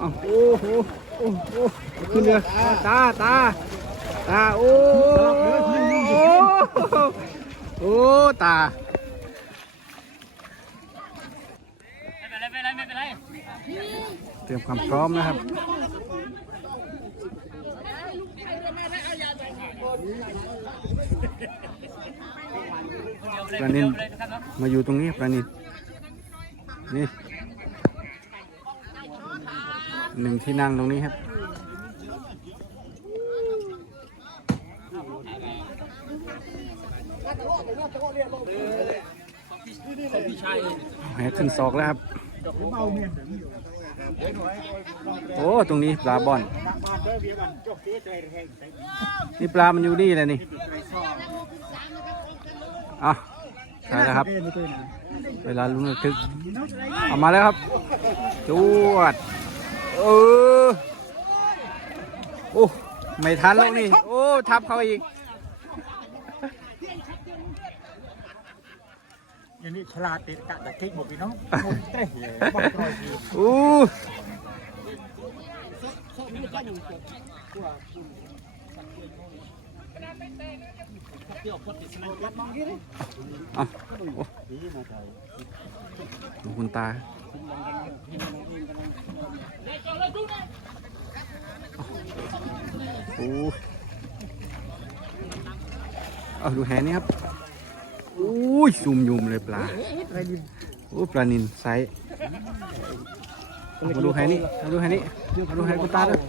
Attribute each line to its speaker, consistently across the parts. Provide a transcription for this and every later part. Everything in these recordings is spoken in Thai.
Speaker 1: อ้าวโอ้โหโอ้โหขึ้นเรือตาตาตาโอ้โหโอ้ตา
Speaker 2: ไม่เป็นไรไม่เป็นไรไม่เป็นไร
Speaker 1: เตรียมความพร้อมนะครับปลานินมาอยู่ตรงนี้ปลานินนี่ หนึ่งที่นั่งตรงนี้ครับแขึ้นศอกแล้วครับ โอ้ ตรงนี้ปลาบอน นี่ปลามันอยู่นี่เลยนี่อะใช่แล้วครับ เวลาลุ้นระทึก เอามาแล้วครับจวด เออโอ้ไม่ทันแล้วนี่ โอ้ทับเขาอีก
Speaker 3: อย่างนี้ฉลาดติดกะตะคิกหมดพี่น้องหมดเต้บอกรอยดี
Speaker 1: อู้เอาโอ้ดูคุณตา โอ้เอาดูแหนี่ครับอุ้ยซุ่มยุมเลยปลาโอ้ปลานินไซส์มาดูแหนี่มาดูแหนี่มาดูแหคุณตาด้วย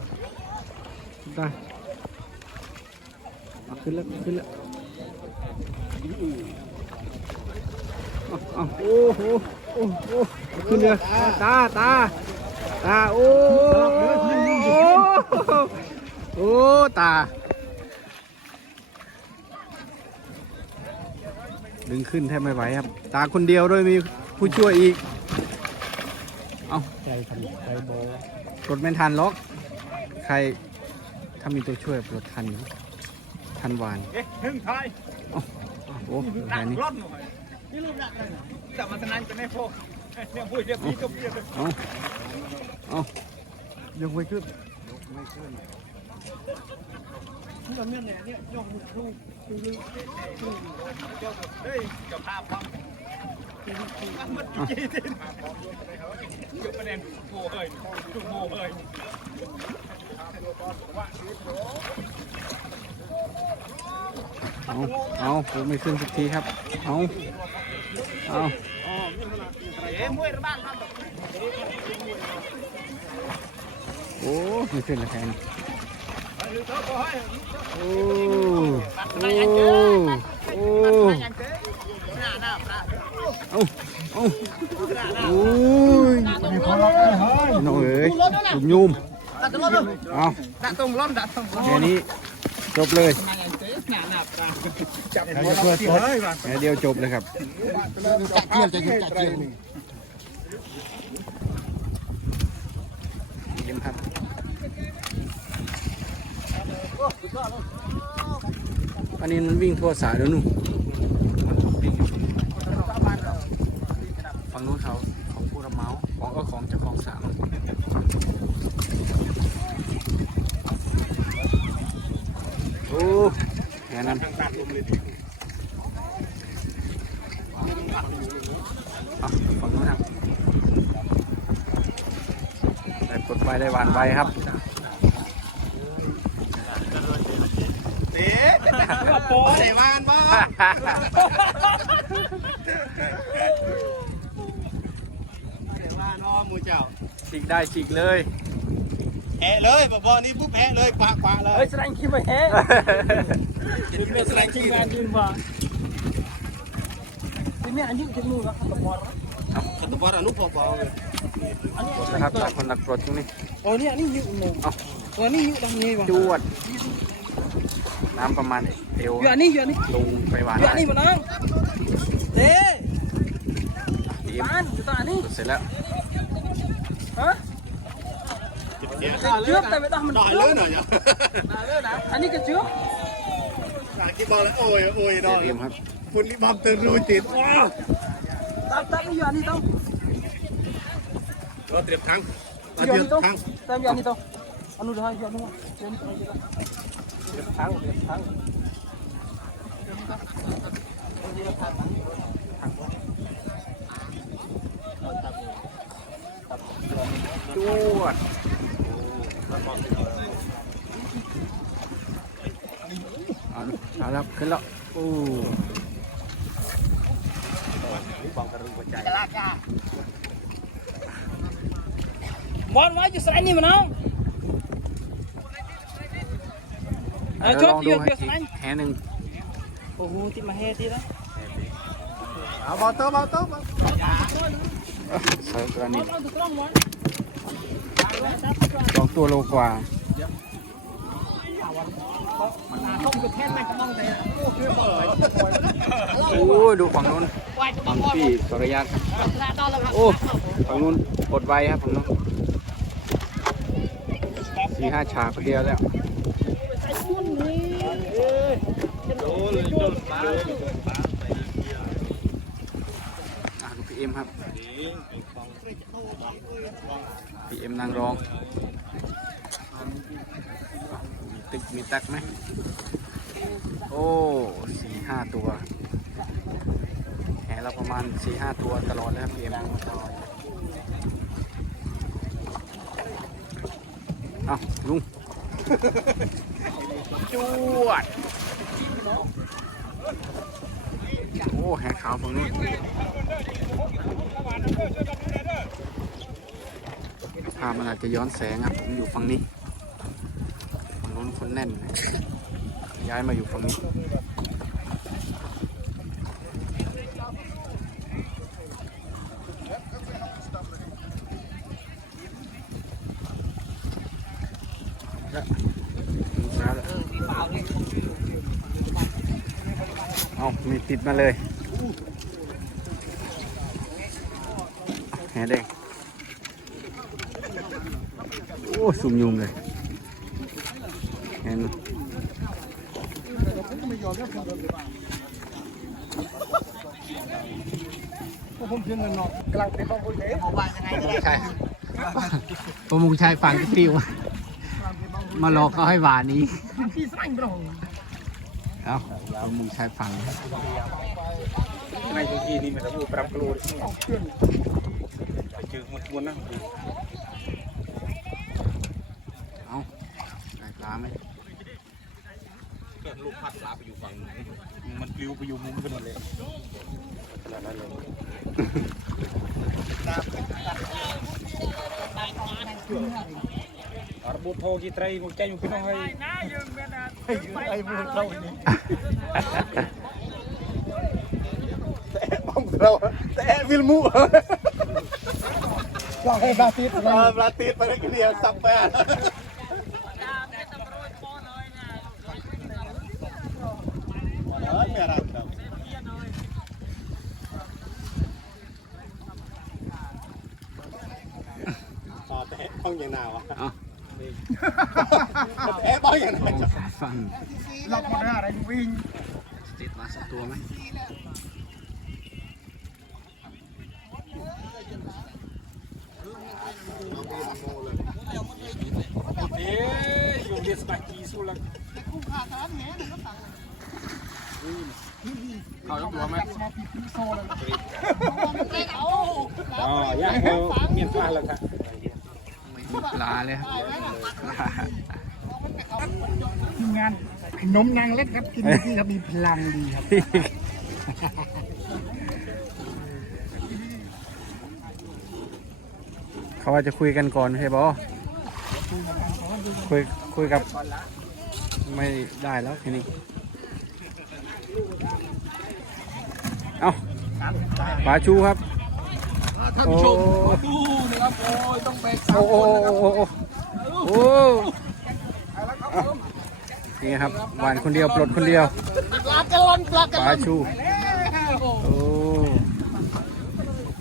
Speaker 1: คุณตาขึ้นแล้วขึ้นแล้วเอาเอโอ้โหโอ้โหขึ้นเรือตาตาตาโอ้โห อ้ ตา ดึงขึ้นแทบไม่ไหวครับ ตาคนเดียวด้วยมีผู้ช่วยอีก เอา
Speaker 3: ใจทันใจโบ
Speaker 1: ปลดไม่ทันล็อก ใครถ้ามีตัวช่วยปลดทันอยู่ทันหวาน
Speaker 3: เอ๊ะหนึ่งไทย
Speaker 1: อ้าวโอ้ดูแค่นี้
Speaker 3: รถหน่อยนี่รูปหลักเลยจับมาทนายจะไม่พอเนี่ยพูดเรียบพี่ก็เพียบ
Speaker 1: เอาเอายกไว้ขึ้น
Speaker 3: ที่เราเนี่ยเนี่ยยกมือลูกคือลูกเฮ้ยจะพาพังมันจุกี้ที่ยกประเด็นโง่เฮ้ยโง่เฮ้ย
Speaker 1: เอาเอาผมไม่ขึ้นสักทีครับ เอาเอา
Speaker 3: เอ๊ะมวยระบ้านมา
Speaker 1: โอ้ไม่ขึ้นแล้วแทน โอ้โอ้โอ้เอาเอาโอ้ย
Speaker 3: มีคนรับเลยเฮ้ย
Speaker 1: น้องเอ๋ยหยุ่มยุ่มเอา
Speaker 3: ดักตรงล้อมดักตรง
Speaker 1: แค่นี้จบเลย
Speaker 3: เฮ้ยว่ะ
Speaker 1: แค่เดียวจบเลยครับ
Speaker 3: จับเจียวจะอยู่จับเจียว
Speaker 1: เยี่ยมครับ อันนี้มันวิ่งทั่วสายแล้วนู่นฝั่งนู้นเขาของผู้รับเหมาของก็ของเจ้าของสามโอ้แค่นั้นเอาฝั่งนู้นครับได้กดไปได้หวานไปครับ
Speaker 3: เอ๊ะโป้ไหนวานบ้าว่าน้อมูเจ้า
Speaker 1: ฉีกได้ฉีกเลย
Speaker 3: แพ้เลยบอนี้ปุ๊บแพ้เลยปะปะเลย
Speaker 2: เฮ้ยแสดงคิดไปแฮะ
Speaker 3: เป็นแสดงที่
Speaker 2: งานยืนว่าทีนี้อันนี้จะนู่นแล้วครับบอล
Speaker 3: ขัตบอลอนุปปเลย
Speaker 1: นะครับจากคนนักปลดตรงนี้
Speaker 2: โอ้นี่อันนี้ยืนหนุ่ม
Speaker 1: เอา
Speaker 2: ตัวนี้ยืนตรงนี้ว่ะ
Speaker 1: จวด น้ำประมาณเอว
Speaker 2: ยืนอันนี้ยืนอันนี้
Speaker 1: ลงไปหวาน
Speaker 2: ยืนอันนี้มานั่งเด้
Speaker 1: ทีม
Speaker 2: บ้านอยู่ตรงอันนี้
Speaker 1: เสร็จแล้ว
Speaker 2: ฮะเชือกแต่ไม่ต้องมัน
Speaker 3: หน่อยเลยหน่อยเนี่ย
Speaker 2: อันนี้ก็เชือก
Speaker 3: สากีบอลแล้วโอ้ยโอ้ย
Speaker 1: เต
Speaker 3: ดอก
Speaker 1: รียมครับ
Speaker 3: คุณรีบอมเตือนรูติดว้า
Speaker 2: ตับตับอยู่อันนี้ต้อง
Speaker 3: เราเตรียมทั้ง Biar ni tu. Saya เดือดทั้งเดือดทั้ง
Speaker 1: จวดเอาแล้วขึ้นแล้วโอ้
Speaker 3: บอง
Speaker 2: กรรูหัวจ
Speaker 4: มอน
Speaker 3: ไว้อยู่สายนี่มันน้อง
Speaker 1: เดี๋ยว
Speaker 3: ช
Speaker 1: ล
Speaker 3: ด
Speaker 1: อง
Speaker 3: ยื
Speaker 1: ดู
Speaker 3: น
Speaker 1: ให้
Speaker 3: เพื่อสาย
Speaker 1: อีกแหหนึ่ง
Speaker 3: โอ้โหที่มาเฮที่ละ
Speaker 2: เอาบอลเตอร์บอลเตอร์
Speaker 1: ใส่ตัวนี้
Speaker 3: เอาถูกต้องหมด
Speaker 1: สองตัวโลกว่า
Speaker 3: ต้องกระแทกไปกระมองแต่โอ้คือบ่อย
Speaker 1: โอ้ยดูฝั่งนู้นฝั่งพี่สุริยันโอ้ฝั่งนู้นปลดไวครับฝั่งนู้น สี่ห้าฉากเดียวแล้วอะพี่เอ็มครับพี่เอ็มนางรองมีตึกมีตักไหม โอ้สี่ห้าตัวแหเราประมาณสี่ห้าตัวตลอดแล้วครับเกม อาลุงจวด โอ้แหขาวฝั่งนู้นภาพมันอาจจะย้อนแสงครับผมอยู่ฝั่งนี้ ฝั่งนู้นคนแน่น ย้ายมาอยู่ฝั่งนี้ เอามีติดมาเลยแหแดงโอ้สุ่มยุงเลยเห็น
Speaker 3: ผมเชื่อเงินนอกกลางเป็นต้องคนเอ๋บอกว่ายังไงก็ได้
Speaker 1: ใช่ประมุงชายฝั่งที่ติว มาหลอกเขาให้หวานนี้
Speaker 3: ที่สั่งตรง
Speaker 1: เอ้าประมุงชายฝั่ง
Speaker 2: ในทุกที่นี่มันจะพูดปรับกลัวไปเจอมันชวนนะ
Speaker 1: เอ้าได้ปลาไหม
Speaker 2: เกิดลูกพัดลาไปอยู่ฝั่งไหนมันปลิวไปอยู่มุมกันหมดเบุตรโทกีไตรมุกใจอยู่พี่น้องให้ไอ้บุตรเรานี่แต่ป้องเราแต่วิลมู
Speaker 3: ลองให้บาติส
Speaker 2: อ่าปลาตีดไปได้กี่เดียวสับไปอะเออไม่อะไรครับต่อแต่ป้องอย่างหนาวอะ
Speaker 1: เอ้า
Speaker 2: แต่ป้องอย่างหนา
Speaker 1: ประ
Speaker 2: ว
Speaker 1: มุงชายฝั่ง
Speaker 3: ล็อกหมดอะไรวิ่ง
Speaker 1: ติดมาสักตัวไหม
Speaker 2: เอ๊ยอยู่เดสปากีสู้ละ
Speaker 1: เขาตัวไหม
Speaker 2: อ๋อย่างเขาเงียบฟ้าแล้วครับ
Speaker 1: ลาเลยครับ
Speaker 3: งานนมนางเล็กครับกินที่ครับมีพลังดีครับ
Speaker 1: เขาว่าจะคุยกันก่อนใช่ปะคุยคุยกับ ไม่ได้แล้วทีนี้ เอาปลาชูครับ
Speaker 3: ท่านผู้ชมมาดูนะครับ โอ้ยต้องแบกสา
Speaker 1: โอ้
Speaker 3: ม
Speaker 1: โอ้
Speaker 3: คนนะครับ
Speaker 1: โอ้โอ้โอ้นี่ครับหวานคนเดียวปลดคนเดียว
Speaker 3: ปลากระลอนปลากระ
Speaker 1: ป
Speaker 3: ล
Speaker 1: ลา
Speaker 3: อน
Speaker 1: ชูโอ้